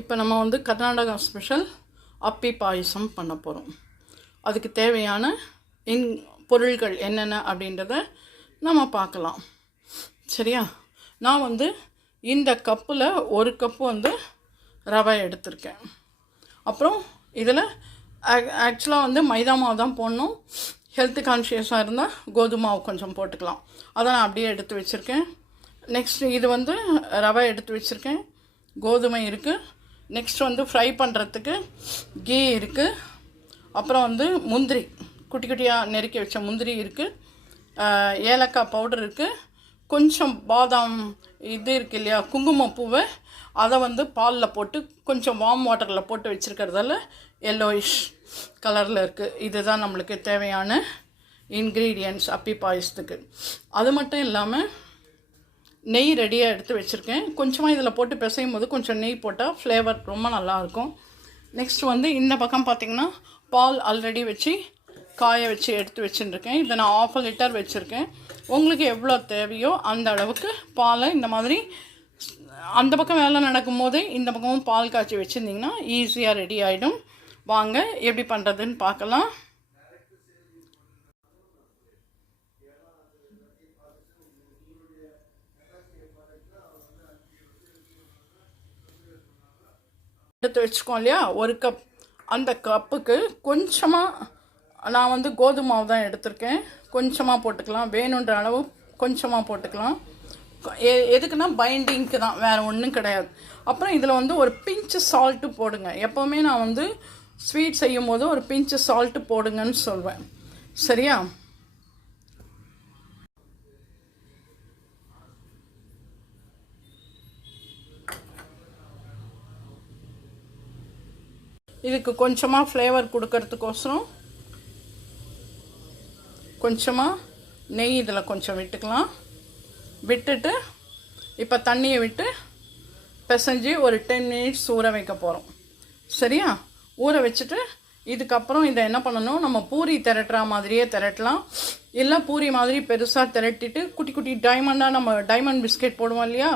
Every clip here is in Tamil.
இப்போ நம்ம வந்து கர்நாடகா ஸ்பெஷல் அப்பி பாயசம் பண்ண போகிறோம் அதுக்கு தேவையான இன் பொருள்கள் என்னென்ன அப்படின்றத நம்ம பார்க்கலாம். சரியா? நான் வந்து இந்த கப்பில் ஒரு கப்பு வந்து ரவை எடுத்திருக்கேன். அப்புறம் இதில் ஆக்சுவலாக வந்து மைதா மாவு தான் போடணும். ஹெல்த் கான்ஷியஸாக இருந்தால் கோதுமை மாவு கொஞ்சம் போட்டுக்கலாம். அதை நான் அப்படியே எடுத்து வச்சுருக்கேன். நெக்ஸ்ட் இது வந்து ரவை எடுத்து வச்சுருக்கேன். கோதுமை இருக்குது நெக்ஸ்ட் வந்து ஃப்ரை பண்ணுறதுக்கு கீ இருக்குது அப்புறம் வந்து முந்திரி. குட்டி குட்டியாக நெருக்கி வச்ச முந்திரி இருக்குது ஏலக்காய் பவுடர் இருக்குது கொஞ்சம் பாதாம் இது இருக்கு இல்லையா குங்குமப்பூவை அதை வந்து பாலில் போட்டு கொஞ்சம் வார்ம் வாட்டரில் போட்டு வச்சுருக்கிறதால எல்லோயிஷ் கலரில் இருக்குது இதுதான் நம்மளுக்கு தேவையான இன்க்ரீடியன்ட்ஸ் அப்பி பாயசத்துக்கு அது மட்டும் இல்லாமல் நெய் ரெடியாக எடுத்து வச்சுருக்கேன். கொஞ்சமாக இதில் போட்டு பிசையும் போது கொஞ்சம் நெய் போட்டால் ஃப்ளேவர் ரொம்ப நல்லாயிருக்கும் நெக்ஸ்ட் வந்து இந்த பக்கம் பார்த்திங்கன்னா பால் ஆல்ரெடி வச்சு காய வச்சு எடுத்து வச்சுருக்கேன். இதை நான் ஆஃப் லிட்டர் வச்சுருக்கேன். உங்களுக்கு எவ்வளோ தேவையோ அந்த அளவுக்கு பாலை இந்த மாதிரி அந்த பக்கம் வேலை நடக்கும்போது இந்த பக்கமும் பால் காய்ச்சி வச்சுருந்திங்கன்னா ஈஸியாக ரெடி ஆகிடும் வாங்க எப்படி பண்ணுறதுன்னு பார்க்கலாம். எடுத்து வச்சுக்கோம் இல்லையா? ஒரு கப் அந்த கப்புக்கு கொஞ்சமாக நான் வந்து கோதுமை மாவு தான் எடுத்திருக்கேன். கொஞ்சமாக போட்டுக்கலாம். வேணுன்ற அளவு கொஞ்சமாக போட்டுக்கலாம். எ எதுக்குன்னா பைண்டிங்க்கு தான். வேறு ஒன்றும் கிடையாது. அப்புறம் இதில் வந்து ஒரு பிஞ்சு சால்ட்டு போடுங்க. எப்போவுமே நான் வந்து ஸ்வீட் செய்யும் போது ஒரு பிஞ்சு சால்ட்டு போடுங்கன்னு சொல்வேன். சரியா? இதுக்கு கொஞ்சமாக ஃப்ளேவர் கொடுக்கறதுக்கோசரம் கொஞ்சமாக நெய் இதில் கொஞ்சம் விட்டுக்கலாம். விட்டுட்டு இப்போ தண்ணியை விட்டு பிசைஞ்சு ஒரு டென் மினிட்ஸ் ஊற வைக்க போகிறோம் சரியா? ஊற வச்சுட்டு இதுக்கப்புறம் இதை என்ன பண்ணணும்? நம்ம பூரி திரட்டுற மாதிரியே திரட்டலாம். இல்லை பூரி மாதிரி பெருசாக திரட்டிட்டு குட்டி குட்டி டைமண்டாக நம்ம டைமண்ட் பிஸ்கெட் போடுவோம் இல்லையா?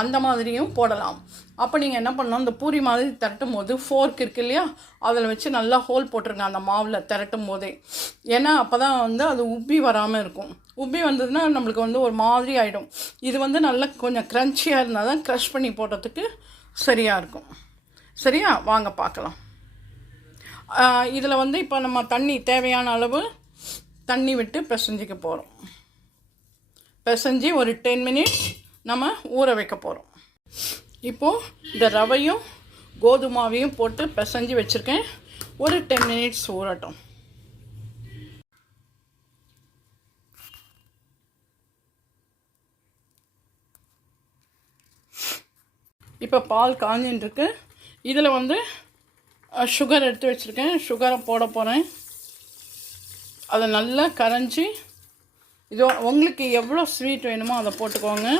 அந்த மாதிரியும் போடலாம். அப்போ நீங்கள் என்ன பண்ணணும் இந்த பூரி மாதிரி திரட்டும் போது ஃபோர்க் இருக்கு இல்லையா? அதில் வச்சு நல்லா ஹோல் போட்டுருங்க. அந்த மாவில் திரட்டும் போதே. ஏன்னா அப்போ தான் வந்து அது உப்பி வராமல் இருக்கும். உப்பி வந்ததுன்னா நம்மளுக்கு வந்து ஒரு மாதிரி ஆகிடும் இது வந்து நல்லா கொஞ்சம் க்ரன்ச்சியாக இருந்தால் தான் க்ரஷ் பண்ணி போடுறதுக்கு சரியாக இருக்கும். சரியா? வாங்க பார்க்கலாம். இதில் வந்து இப்போ நம்ம தண்ணி தேவையான அளவு தண்ணி விட்டு பிசைஞ்சிக்க போகிறோம் பிசைஞ்சு ஒரு டென் மினிட்ஸ் நம்ம ஊற வைக்க போகிறோம் இப்போது இந்த ரவையும் கோதுமாவையும் போட்டு பிசைஞ்சு வச்சுருக்கேன். ஒரு டென் மினிட்ஸ் ஊறட்டும். இப்போ பால் காஞ்சின்ட்டுருக்கு இதில் வந்து சுகர் எடுத்து வச்சுருக்கேன். சுகரை போட போகிறேன் அதை நல்லா கரைஞ்சி இது உங்களுக்கு எவ்வளோ ஸ்வீட் வேணுமோ அதை போட்டுக்கோங்க.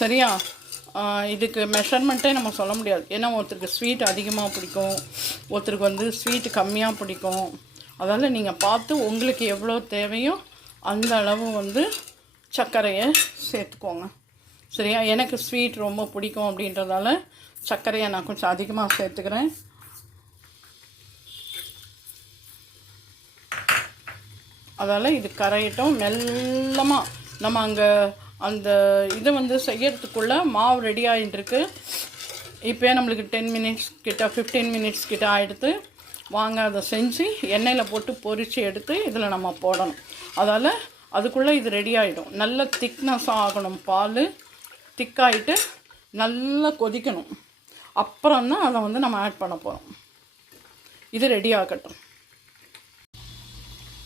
சரியா? இதுக்கு மெஷர்மெண்ட்டே நம்ம சொல்ல முடியாது. ஏன்னா ஒருத்தருக்கு ஸ்வீட் அதிகமாக பிடிக்கும். ஒருத்தருக்கு வந்து ஸ்வீட்டு கம்மியாக பிடிக்கும். அதால் நீங்கள் பார்த்து உங்களுக்கு எவ்வளோ தேவையோ அந்த அளவு வந்து சர்க்கரையை சேர்த்துக்கோங்க. சரியா? எனக்கு ஸ்வீட் ரொம்ப பிடிக்கும் அப்படின்றதால சர்க்கரையை நான் கொஞ்சம் அதிகமாக சேர்த்துக்கிறேன். அதால் இது கரையட்டும். மெல்லமாக நம்ம அங்கே அந்த இதை வந்து செய்யறதுக்குள்ளே மாவு ரெடி ஆகிட்டுருக்கு இப்போ நம்மளுக்கு டென் மினிட்ஸ் கிட்ட ஃபிஃப்டீன் மினிட்ஸ் கிட்ட ஆகிடுத்து வாங்க அதை செஞ்சு எண்ணெயில் போட்டு பொரித்து எடுத்து இதில் நம்ம போடணும். அதால் அதுக்குள்ளே இது ரெடி ஆகிடும் நல்ல திக்னஸாக ஆகணும் பால். திக்காயிட்டு நல்லா கொதிக்கணும். அப்புறம் தான் அதை வந்து நம்ம ஆட் பண்ண போகிறோம் இது ரெடி ஆகட்டும்.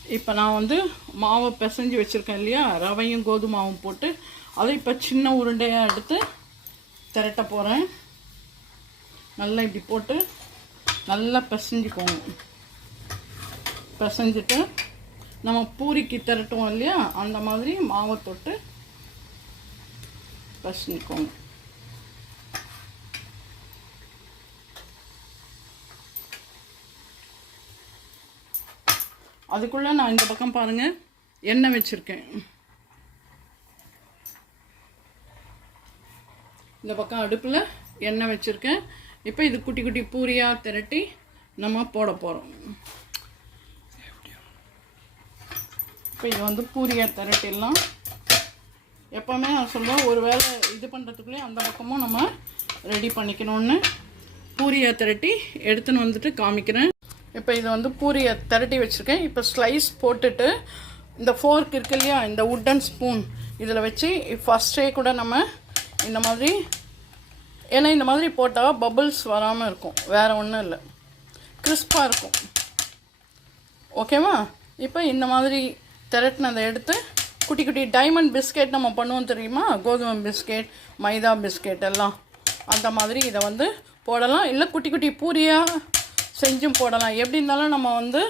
இப்போ நான் வந்து மாவை பிசைஞ்சு வச்சுருக்கேன் இல்லையா? ரவையும் கோதுமாவும் போட்டு அதை இப்போ சின்ன உருண்டையாக எடுத்து திரட்ட போகிறேன் நல்லா இப்படி போட்டு நல்லா பிசைஞ்சுக்கோங்க. பிசைஞ்சிட்டு நம்ம பூரிக்கு திரட்டுவோம் இல்லையா? அந்த மாதிரி மாவை தொட்டு பிசைஞ்சுக்கோங்க. அதுக்குள்ளே நான் இந்த பக்கம் பாருங்கள் எண்ணெய் வச்சுருக்கேன். இந்த பக்கம் அடுப்பில் எண்ணெய் வச்சுருக்கேன். இப்போ இது குட்டி குட்டி பூரியாக திரட்டி நம்ம போட போகிறோம் இப்போ இது வந்து பூரியாக திரட்டிடலாம். எப்போவுமே நான் சொல்லுவேன் ஒரு வேளை இது பண்ணுறதுக்குள்ளேயே அந்த பக்கமும் நம்ம ரெடி பண்ணிக்கணும்னு. பூரியை திரட்டி எடுத்துன்னு வந்துட்டு காமிக்கிறேன். இப்போ இது வந்து பூரியை திரட்டி வச்சுருக்கேன். இப்போ ஸ்லைஸ் போட்டுட்டு இந்த ஃபோர்க் இருக்கு இல்லையா இந்த உட்டன் ஸ்பூன் இதில் வச்சு ஃபஸ்ட்டே கூட நம்ம இந்த மாதிரி ஏன்னா இந்த மாதிரி போட்டால் பபுள்ஸ் வராமல் இருக்கும். வேறு ஒன்றும் இல்லை. கிறிஸ்பாக இருக்கும். ஓகேவா இப்போ இந்த மாதிரி திரட்டினதை எடுத்து குட்டி குட்டி டைமண்ட் பிஸ்கெட் நம்ம பண்ணுவோம் தெரியுமா? கோதுமை பிஸ்கெட் மைதா பிஸ்கெட் எல்லாம். அந்த மாதிரி இதை வந்து போடலாம். இல்லை குட்டி குட்டி பூரியாக செஞ்சும் போடலாம். எப்படி இருந்தாலும் நம்ம வந்து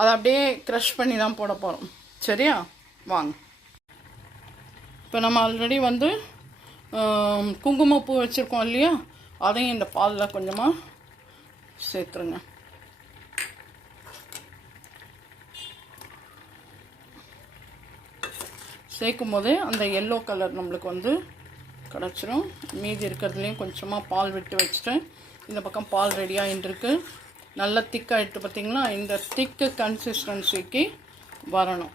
அதை அப்படியே க்ரஷ் பண்ணி தான் போட போகிறோம் சரியா? வாங்க. இப்போ நம்ம ஆல்ரெடி வந்து குங்குமப்பூ வச்சுருக்கோம் இல்லையா? அதையும் இந்த பாலில் கொஞ்சமாக சேர்த்துருங்க. சேர்க்கும் போதே அந்த எல்லோ கலர் நம்மளுக்கு வந்து கிடச்சிரும். மீதி இருக்கிறதுலையும் கொஞ்சமாக பால் விட்டு வச்சுட்டு இந்த பக்கம் பால் ரெடியாக இருக்கு நல்லா திக்காகிட்டு பார்த்திங்கன்னா இந்த திக்கு கன்சிஸ்டன்சிக்கு வரணும்.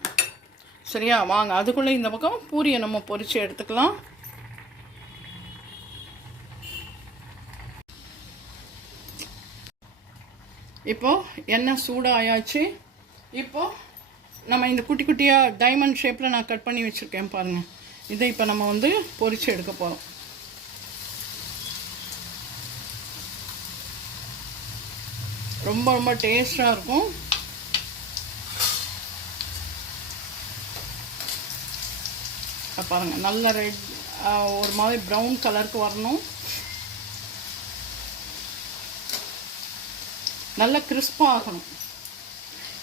சரியா? வாங்க அதுக்குள்ளே இந்த பக்கம் பூரியை நம்ம பொரித்து எடுத்துக்கலாம். இப்போது எண்ணெய் சூடாயாச்சு. இப்போது நம்ம இந்த குட்டி குட்டியாக டைமண்ட் ஷேப்பில் நான் கட் பண்ணி வச்சுருக்கேன் பாருங்கள் இதை இப்போ நம்ம வந்து பொறிச்சு எடுக்க போகிறோம் ரொம்ப ரொம்ப டேஸ்டாக இருக்கும். பாருங்கள் நல்ல ரெட் ஒரு மாதிரி ப்ரௌன் கலருக்கு வரணும். நல்ல கிறிஸ்பாக ஆகணும்.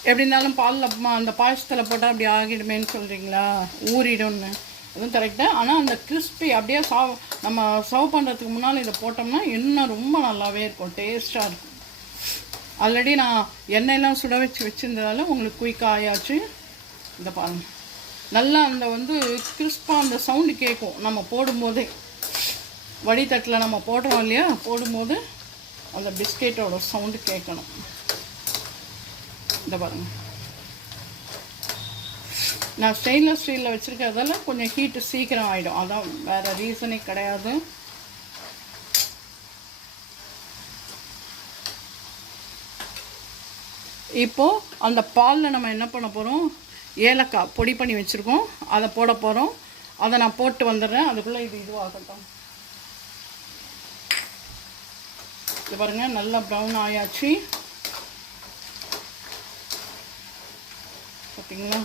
எப்படினாலும் பாலில் அந்த பாயசத்தில் போட்டால் அப்படி ஆகிடுமேன்னு சொல்கிறீங்களா ஊறிடும்னு. அதுவும் கரெக்டாக ஆனால் அந்த கிறிஸ்பி அப்படியே சா நம்ம சர்வ் பண்ணுறதுக்கு முன்னால் இதை போட்டோம்னா இன்னும் ரொம்ப நல்லாவே இருக்கும். டேஸ்ட்டாக இருக்கும். ஆல்ரெடி நான் எண்ணெயெல்லாம் சுட வச்சு வச்சுருந்ததால உங்களுக்கு குயிக்காக ஆயாச்சு. இந்த பாருங்கள் நல்லா அந்த வந்து கிறிஸ்பாக அந்த சவுண்டு கேட்கும் நம்ம போடும்போதே. வடித்தட்டில் நம்ம போடுறோம் இல்லையா? போடும்போது அந்த பிஸ்கெட்டோட சவுண்டு கேட்கணும் இந்த பாருங்கள் நான் ஸ்டெயின்லெஸ் ஸ்டீலில் வச்சுருக்கிறதால கொஞ்சம் ஹீட்டு சீக்கிரம் ஆகிடும் அதான் வேறு ரீசனே கிடையாது. இப்போது அந்த பாலில் நம்ம என்ன பண்ண போகிறோம் ஏலக்காய் பொடி பண்ணி வச்சுருக்கோம். அதை போட போகிறோம் அதை நான் போட்டு வந்துடுறேன். அதுக்குள்ளே இது இதுவாகட்டும். இது பாருங்கள் நல்லா ப்ரௌன் ஆயாச்சு. பார்த்தீங்களா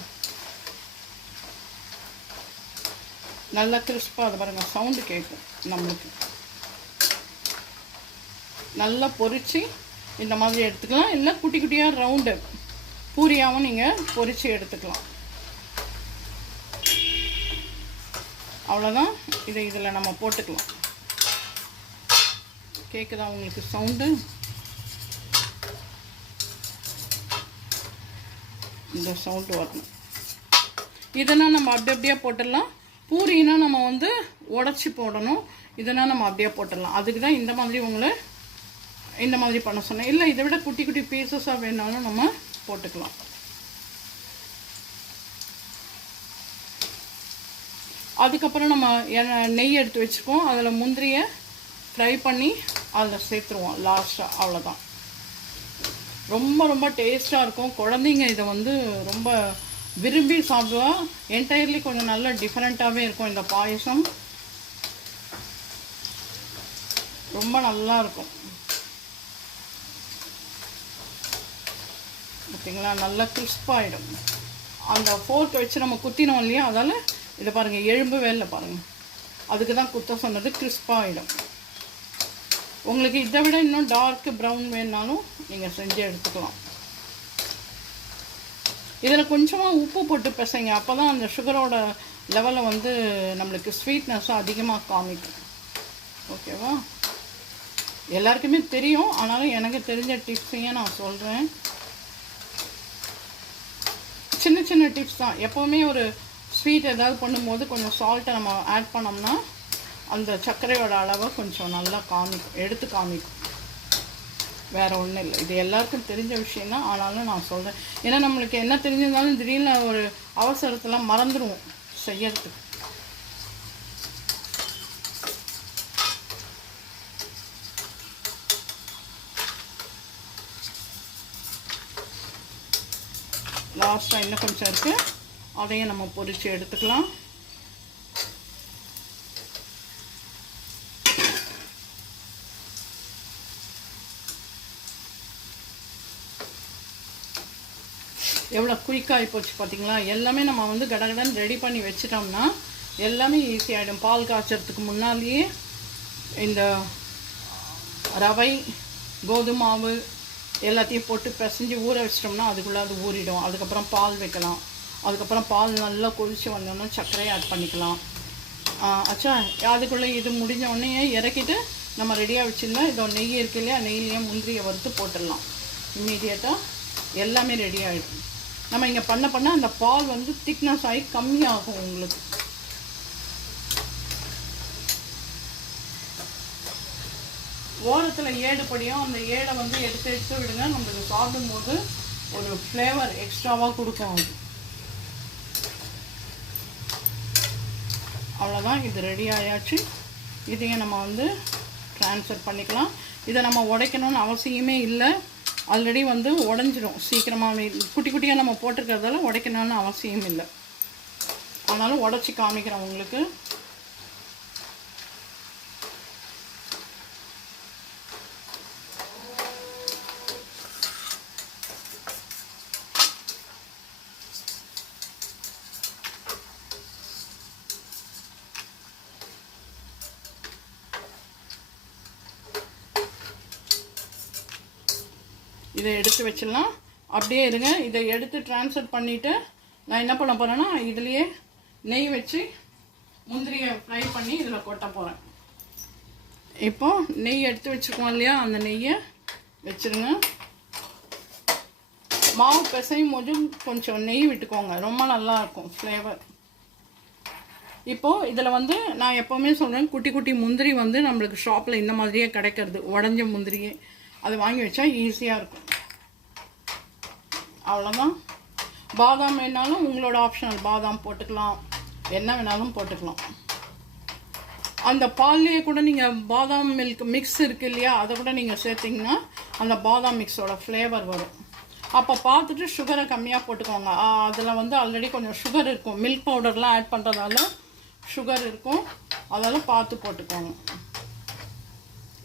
நல்லா கிறிஸ்பாக அது பாருங்கள் சவுண்டு கேட்கும் நம்மளுக்கு. நல்லா பொறிச்சு இந்த மாதிரி எடுத்துக்கலாம். இல்லை குட்டி குட்டியாக ரவுண்டு பூரியாகவும் நீங்கள் பொறிச்சு எடுத்துக்கலாம். அவ்வளோதான் இதை இதில் நம்ம போட்டுக்கலாம். கேட்குதா உங்களுக்கு சவுண்டு? இந்த சவுண்டு வரணும். இதெல்லாம் நம்ம அப்படி அப்படியே போட்டுடலாம். பூரினா நம்ம வந்து உடச்சி போடணும். இதெல்லாம் நம்ம அப்படியே போட்டுடலாம். அதுக்கு தான் இந்த மாதிரி உங்களை இந்த மாதிரி பண்ண சொன்னேன். இல்லை இதை விட குட்டி குட்டி பீசஸாக வேணாலும் நம்ம போட்டுக்கலாம். அதுக்கப்புறம் நம்ம நெய் எடுத்து வச்சுருக்கோம் அதில் முந்திரியை ஃப்ரை பண்ணி அதில் சேர்த்துருவோம். லாஸ்ட்டாக அவ்வளோதான் ரொம்ப ரொம்ப டேஸ்ட்டாக இருக்கும். குழந்தைங்க இதை வந்து ரொம்ப விரும்பி சாப்பிடுவா. என்டையர்லி கொஞ்சம் நல்ல டிஃப்ரெண்ட்டாகவே இருக்கும் இந்த பாயசம். ரொம்ப நல்லா இருக்கும். பார்த்தீங்களா நல்லா கிறிஸ்பாகிடும் அந்த ஃபோர்க் வச்சு நம்ம குத்தினோம் இல்லையா? அதால் இதை பாருங்கள் எலும்பு வேலை பாருங்கள் அதுக்கு தான் குத்த சொன்னது கிறிஸ்பாகிடும் உங்களுக்கு இதை விட இன்னும் டார்க் ப்ரௌன் வேணுனாலும் நீங்கள் செஞ்சு எடுத்துக்கலாம். இதில் கொஞ்சமாக உப்பு போட்டு பிசைங்க. அப்போ தான் அந்த சுகரோட லெவலை வந்து நம்மளுக்கு ஸ்வீட்னஸும் அதிகமாக காமிக்கும். ஓகேவா எல்லாருக்குமே தெரியும். ஆனாலும் எனக்கு தெரிஞ்ச டிப்ஸையும் நான் சொல்கிறேன் சின்ன சின்ன டிப்ஸ் தான். எப்போவுமே ஒரு ஸ்வீட் ஏதாவது பண்ணும்போது கொஞ்சம் சால்ட்டை நம்ம ஆட் பண்ணோம்னா அந்த சர்க்கரையோட அளவை கொஞ்சம் நல்லா காமிக்கும். எடுத்து காமிக்கும். வேறு ஒன்றும் இல்லை. இது எல்லாருக்கும் தெரிஞ்ச விஷயம் தான். ஆனாலும் நான் சொல்கிறேன் ஏன்னா நம்மளுக்கு என்ன தெரிஞ்சிருந்தாலும் திடீர்னு ஒரு அவசரத்தில் மறந்துடுவோம் செய்யறதுக்கு. லாஸ்ட்டாக இன்னும் கொஞ்சம் இருக்குது அதையும் நம்ம பொறிச்சு எடுத்துக்கலாம். எவ்வளோ குயிக்காகி போச்சு பார்த்தீங்களா எல்லாமே நம்ம வந்து கடகடன் ரெடி பண்ணி வச்சிட்டோம்னா எல்லாமே ஈஸியாகிடும் பால் காய்ச்சறதுக்கு முன்னாலேயே இந்த ரவை கோதுமாவு எல்லாத்தையும் போட்டு பிசைஞ்சு ஊற வச்சிட்டோம்னா அதுக்குள்ளே அது ஊறிடும். அதுக்கப்புறம் பால் வைக்கலாம். அதுக்கப்புறம் பால் நல்லா கொதித்து வந்தோன்னா சர்க்கரையை ஆட் பண்ணிக்கலாம். அச்சா அதுக்குள்ளே இது முடிஞ்ச உடனே இறக்கிட்டு நம்ம ரெடியாக வச்சுருந்தா இதோ நெய் இருக்கு இல்லையா நெய்லேயே முந்திரியை வறுத்து போட்டுடலாம். இம்மீடியட்டாக எல்லாமே ரெடி ஆகிடும் நம்ம இங்கே பண்ண பண்ண அந்த பால் வந்து திக்னஸ் ஆகி கம்மியாகும் உங்களுக்கு. ஓரத்தில் ஏடு படியும் அந்த ஏடை வந்து எடுத்து எடுத்து விடுங்க. நம்மளுக்கு சாப்பிடும்போது ஒரு ஃப்ளேவர் எக்ஸ்ட்ராவாக கொடுக்கும் அது. அவ்வளோதான் இது ரெடி ஆயாச்சு. இதையும் நம்ம வந்து ட்ரான்ஸ்ஃபர் பண்ணிக்கலாம். இதை நம்ம உடைக்கணும்னு அவசியமே இல்லை. ஆல்ரெடி வந்து உடஞ்சிரும். சீக்கிரமாகவே குட்டி குட்டியாக நம்ம போட்டிருக்கிறதால உடைக்கணும்னு அவசியம் இல்லை. ஆனாலும் உடச்சி காமிக்கிறேன் உங்களுக்கு. இதை எடுத்து வச்சிடலாம். அப்படியே இருங்க. இதை எடுத்து ட்ரான்ஸ்ஃபர் பண்ணிவிட்டு நான் என்ன பண்ண போகிறேன்னா இதுலேயே நெய் வச்சு முந்திரியை ஃப்ரை பண்ணி இதில் கொட்ட போகிறேன் இப்போ நெய் எடுத்து வச்சுருக்கோம் இல்லையா? அந்த நெய்யை வச்சுருங்க. மாவு பிசையும் போது கொஞ்சம் நெய் விட்டுக்கோங்க. ரொம்ப நல்லா இருக்கும் ஃப்ளேவர் இப்போது இதில் வந்து நான் எப்போவுமே சொல்கிறேன் குட்டி குட்டி முந்திரி வந்து நம்மளுக்கு ஷாப்பில் இந்த மாதிரியே கிடைக்கிறது. உடஞ்ச முந்திரியே. அது வாங்கி வச்சா ஈஸியாக இருக்கும். அவ்வளோதான் பாதாம் வேணாலும் உங்களோட ஆப்ஷனல் பாதாம் போட்டுக்கலாம். என்ன வேணாலும் போட்டுக்கலாம். அந்த பால்லேயே கூட நீங்கள் பாதாம் மில்க் மிக்ஸ் இருக்கு இல்லையா அதை கூட நீங்கள் சேர்த்திங்கன்னா அந்த பாதாம் மிக்ஸோட ஃப்ளேவர் வரும். அப்போ பார்த்துட்டு சுகரை கம்மியாக போட்டுக்கோங்க. அதில் வந்து ஆல்ரெடி கொஞ்சம் சுகர் இருக்கும். மில்க் பவுடர்லாம் ஆட் பண்ணுறதால சுகர் இருக்கும். அதெல்லாம் பார்த்து போட்டுக்கோங்க.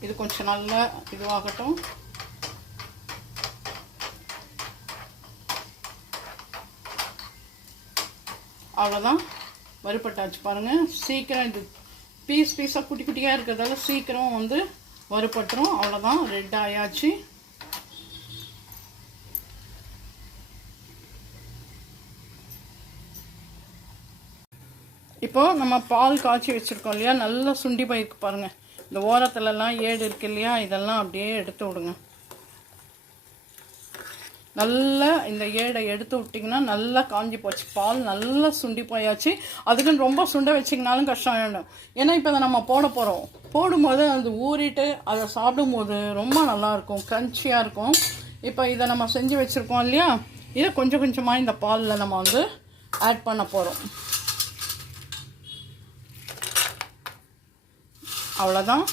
இது கொஞ்சம் நல்ல இதுவாகட்டும். அவ்வளோதான் வறுபட்டாச்சு பாருங்கள் சீக்கிரம் இது பீஸ் பீஸாக குட்டி குட்டியாக இருக்கிறதால சீக்கிரம் வந்து வறுபட்டுரும். அவ்வளோதான் ரெட் ஆயாச்சு. இப்போது நம்ம பால் காய்ச்சி வச்சுருக்கோம் இல்லையா? நல்லா சுண்டி போயிருக்கு பாருங்கள் இந்த ஓரத்துலலாம் ஏடு இருக்கு இல்லையா? இதெல்லாம் அப்படியே எடுத்து விடுங்க. நல்லா இந்த ஏடை எடுத்து விட்டிங்கன்னா நல்லா காஞ்சி போச்சு. பால் நல்லா சுண்டி போயாச்சு. அதுக்குன்னு ரொம்ப சுண்ட வச்சிங்கனாலும் கஷ்டம் வேணும் ஏன்னா இப்போ அதை நம்ம போட போகிறோம் போடும்போது அது ஊறிட்டு அதை சாப்பிடும்போது ரொம்ப நல்லாயிருக்கும் க்ரன்ச்சியாக இருக்கும். இப்போ இதை நம்ம செஞ்சு வச்சுருக்கோம் இல்லையா? இதை கொஞ்சம் கொஞ்சமாக இந்த பாலில் நம்ம வந்து ஆட் பண்ண போகிறோம் அவ்வளோதான்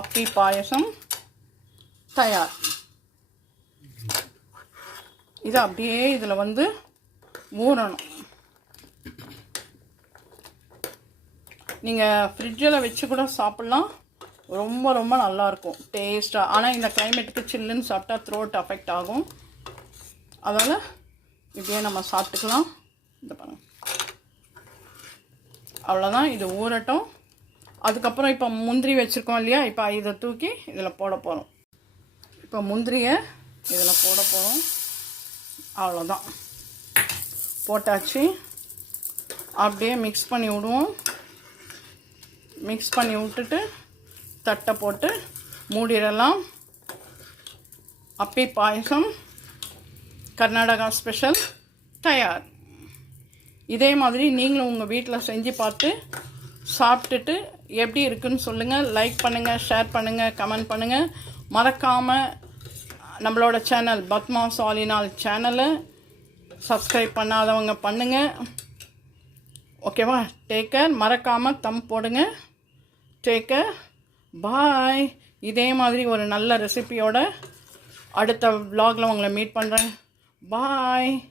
அப்பி பாயசம் தயார். இது அப்படியே இதில் வந்து ஊறணும் நீங்கள் ஃப்ரிட்ஜில் வச்சு கூட சாப்பிட்லாம். ரொம்ப ரொம்ப நல்லாயிருக்கும் டேஸ்ட்டாக ஆனால் இந்த கிளைமேட்டுக்கு சில்லுன்னு சாப்பிட்டா த்ரோட் அஃபெக்ட் ஆகும். அதனால் இப்படியே நம்ம சாப்பிட்டுக்கலாம். இந்த பாருங்க. அவ்வளோதான் இது ஊறட்டும். அதுக்கப்புறம் இப்போ முந்திரி வச்சுருக்கோம் இல்லையா? இப்போ இதை தூக்கி இதில் போட போகிறோம் இப்போ முந்திரியை இதில் போட போகிறோம் அவ்வளோதான் போட்டாச்சு. அப்படியே மிக்ஸ் பண்ணி விடுவோம். மிக்ஸ் பண்ணி விட்டுட்டு தட்டை போட்டு மூடிடலாம். அப்பி பாயசம் கர்நாடகா ஸ்பெஷல் தயார். இதே மாதிரி நீங்களும் உங்கள் வீட்டில் செஞ்சு பார்த்து சாப்பிட்டுட்டு எப்படி இருக்குன்னு சொல்லுங்கள் லைக் பண்ணுங்கள் ஷேர் பண்ணுங்கள் கமெண்ட் பண்ணுங்கள் மறக்காமல் நம்மளோட சேனல் பத்மா சாலினால் சேனலை சப்ஸ்கிரைப் பண்ணாதவங்க பண்ணுங்கள் ஓகேவா டேக்கர் மறக்காமல் தம் போடுங்க. டேக்கர் பாய் இதே மாதிரி ஒரு நல்ல ரெசிபியோட அடுத்த vlogல உங்களை மீட் பண்ணுறேன் பாய்